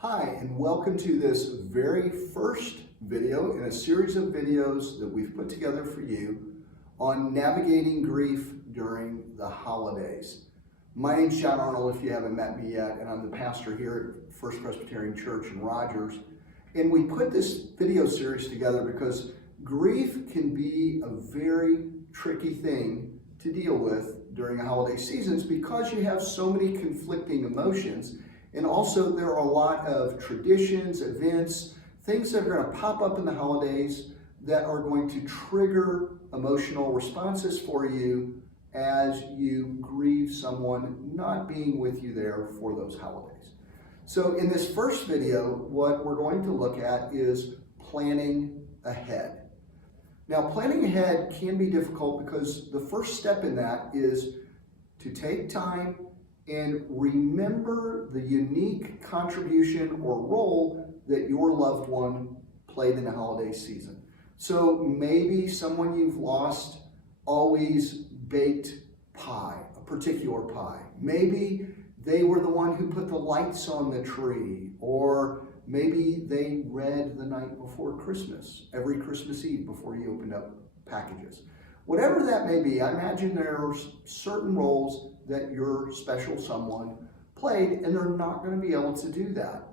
Hi, and welcome to this very first video in a series of videos that we've put together for you on navigating grief during the holidays. My name's John Arnold, if you haven't met me yet, and I'm the pastor here at First Presbyterian Church in Rogers. And we put this video series together because grief can be a very tricky thing to deal with during the holiday seasons because you have so many conflicting emotions. And also there are a lot of traditions, events, things that are going to pop up in the holidays that are going to trigger emotional responses for you as you grieve someone not being with you there for those holidays. So in this first video, what we're going to look at is planning ahead. Now, planning ahead can be difficult because the first step in that is to take time and remember the unique contribution or role that your loved one played in the holiday season. So maybe someone you've lost always baked pie, a particular pie. Maybe they were the one who put the lights on the tree, or maybe they read the night before Christmas, every Christmas Eve before you opened up packages. Whatever that may be, I imagine there are certain roles that your special someone played, and they're not going to be able to do that.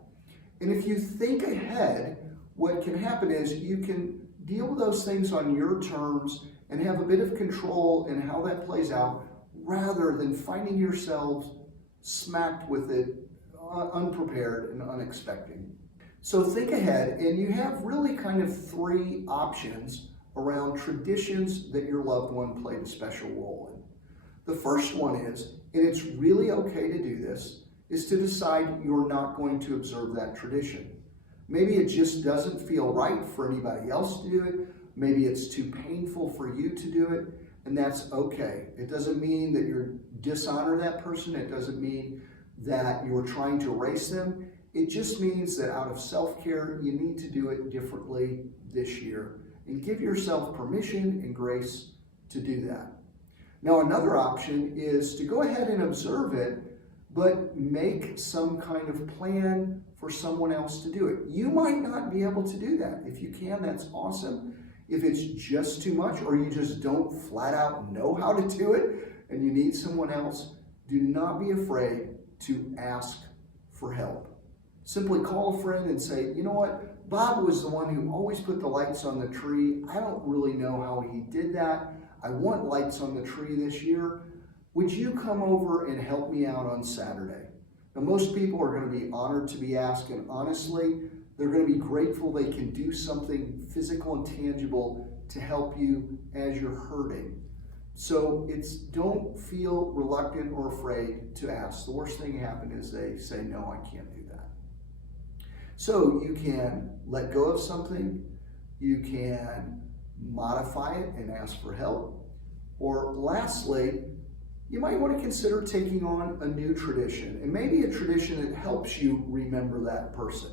And if you think ahead, what can happen is you can deal with those things on your terms and have a bit of control in how that plays out, rather than finding yourselves smacked with it unprepared and unexpected. So think ahead, and you have really kind of three options around traditions that your loved one played a special role in. The first one is, and it's really okay to do this, is to decide you're not going to observe that tradition. Maybe it just doesn't feel right for anybody else to do it. Maybe it's too painful for you to do it, and that's okay. It doesn't mean that you're dishonor that person. It doesn't mean that you're trying to erase them. It just means that out of self-care, you need to do it differently this year, and give yourself permission and grace to do that. Now, another option is to go ahead and observe it, but make some kind of plan for someone else to do it. You might not be able to do that. If you can, that's awesome. If it's just too much, or you just don't flat out know how to do it and you need someone else, do not be afraid to ask for help. Simply call a friend and say, you know what, Bob was the one who always put the lights on the tree. I don't really know how he did that. I want lights on the tree this year. Would you come over and help me out on Saturday? Now, most people are going to be honored to be asked, and honestly, they're going to be grateful they can do something physical and tangible to help you as you're hurting. So don't feel reluctant or afraid to ask. The worst thing that happen is they say, no, I can't do that. So you can let go of something, you can modify it and ask for help, or lastly, you might want to consider taking on a new tradition, and maybe a tradition that helps you remember that person.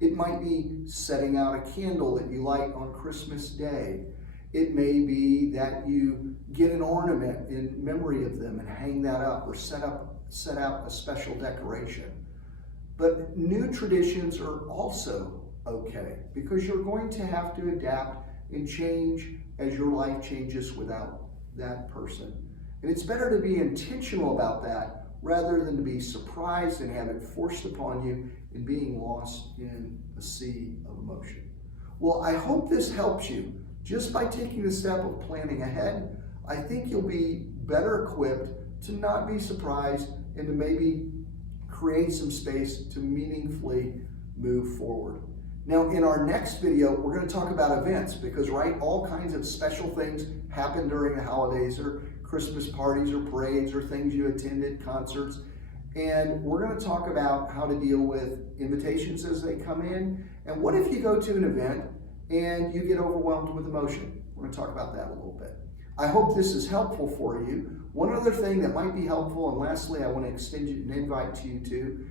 It might be setting out a candle that you light on Christmas Day. It may be that you get an ornament in memory of them and hang that up, or set out a special decoration. But new traditions are also okay, because you're going to have to adapt and change as your life changes without that person. And it's better to be intentional about that rather than to be surprised and have it forced upon you and being lost in a sea of emotion. Well, I hope this helps you. Just by taking the step of planning ahead, I think you'll be better equipped to not be surprised and to maybe create some space to meaningfully move forward. Now, in our next video, we're going to talk about events because, right, all kinds of special things happen during the holidays, or Christmas parties or parades or things you attended, concerts. And we're going to talk about how to deal with invitations as they come in. And what if you go to an event and you get overwhelmed with emotion? We're going to talk about that a little bit. I hope this is helpful for you. One other thing that might be helpful, and lastly, I want to extend an invite to you to,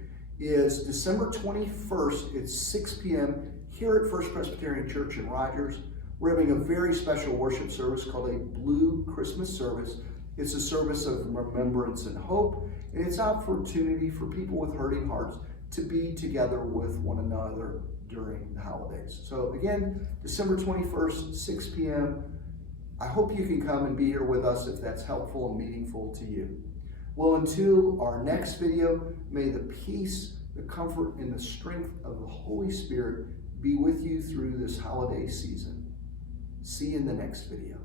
is December 21st at 6 p.m. here at First Presbyterian Church in Rogers. We're having a very special worship service called a Blue Christmas service. It's a service of remembrance and hope, and it's an opportunity for people with hurting hearts to be together with one another during the holidays. So again, December 21st, 6 p.m. I hope you can come and be here with us if that's helpful and meaningful to you. Well, until our next video, may the peace, the comfort, and the strength of the Holy Spirit be with you through this holiday season. See you in the next video.